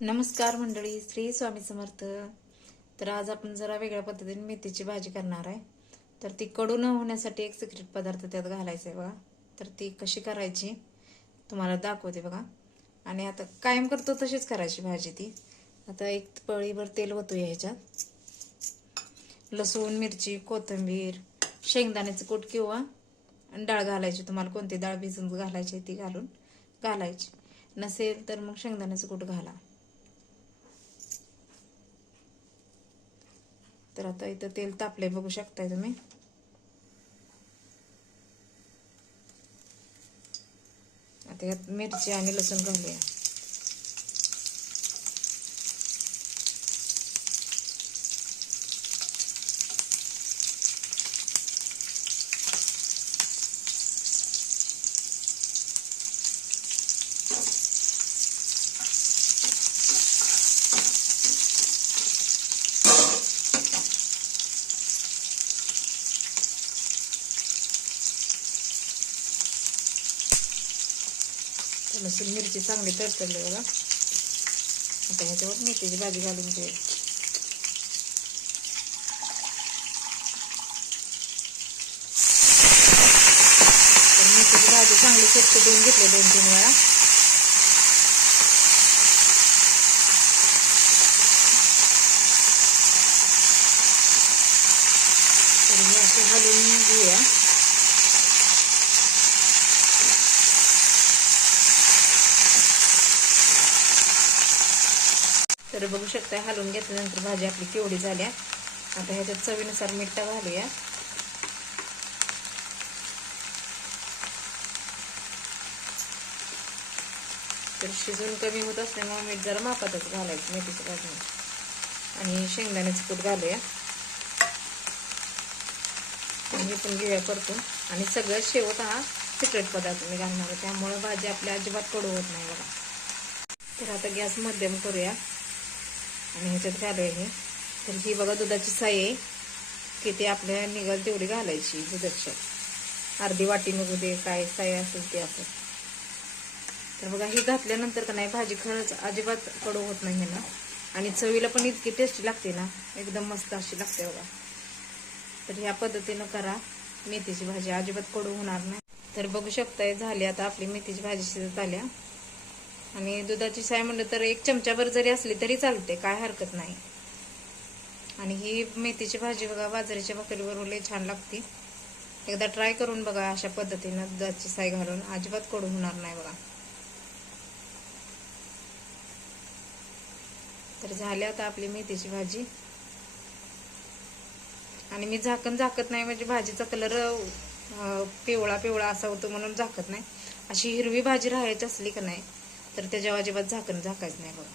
नमस्कार मंडळी, श्री स्वामी समर्थ. तर आज आपण जरा वेगळ्या पद्धतीने मेथीची भाजी करणार आहे. तर ती कडू न होण्यासाठी एक सिक्रेट पदार्थ त्यात घालायचा आहे बघा. तर ती कशी करायची तुम्हाला दाखवते बघा. आणि आता कायम करतो तशीच करायची भाजी ती. आता एक पळीभर तेल ओतूया ह्याच्यात. लसूण, मिरची, कोथिंबीर, शेंगदाण्याचं कूट किंवा डाळ घालायची. तुम्हाला कोणती डाळ भिजून घालायची ती घालायची. नसेल तर मग शेंगदाण्याचं कूट घाला. तर आता इथं तेल तापले बघू शकताय तुम्ही. आता यात मिरची आणि लसूण घालूया. लसूण मिरची चांगली तडतडली बघा. आता ह्याच्यावर मेथीची भाजी घालून घेऊया. तर मेथीची भाजी चांगली स्वच्छ धुवून घेतली 2-3 वेळा. तर हे असे घालून घेऊया. तर बघू शकता हलवून घेतल्यानंतर भाजी आपली केवढी झाल्या. आता ह्याच्यात चवीनुसार मीठ घालूया. तर शिजून कमी होत असल्यामुळे मीठ जरा मापातच घालायचं मेथीच्या भाजीमध्ये. आणि शेंगदाण्याचं कूट घालूया. हे पण घेऊया परतून. आणि सगळं शेवट हा सिक्रेट पदार्थ मी घालणार आहे, त्यामुळे भाजी आपल्या अजिबात कडू होत नाही बघा. तर आता गॅस मध्यम करूया आणि ह्याच्यात घालूया हे. तर ही बघा दुधाची साई आहे की ती आपल्याला निघाल तेवढी घालायची. दुधाची अर्धी वाटी निघू दे, काय साई असेल ते असं. तर बघा ही घातल्यानंतर का नाही भाजी खरंच अजिबात कडू होत नाही ना. आणि चवीला पण इतकी टेस्टी लागते ना, एकदम मस्त अशी लागते बघा. तर ह्या पद्धतीनं करा मेथीची भाजी, अजिबात कडू होणार नाही. तर बघू शकताय झाली आता आपली मेथीची भाजी शिजत आल्या. आणि दुधाची साय म्हणलं तर 1 चमचाभर जरी असली तरी चालते, काय हरकत नाही. आणि ही मेथीची भाजी बघा बाजरीच्या भाकरीबरोबर लई छान लागते. एकदा ट्राय करून बघा अशा पद्धतीनं दुधाची साय घालून, अजिबात कडू होणार नाही बघा. तर झाली आता आपली मेथीची भाजी. आणि मी झाकण झाकत नाही, म्हणजे भाजीचा कलर पिवळा पिवळा असा होतो म्हणून झाकत नाही. अशी हिरवी भाजी राहायची असली का नाही तर त्याच्यावर अजिबात झाकण झाकायचं नाही बघा.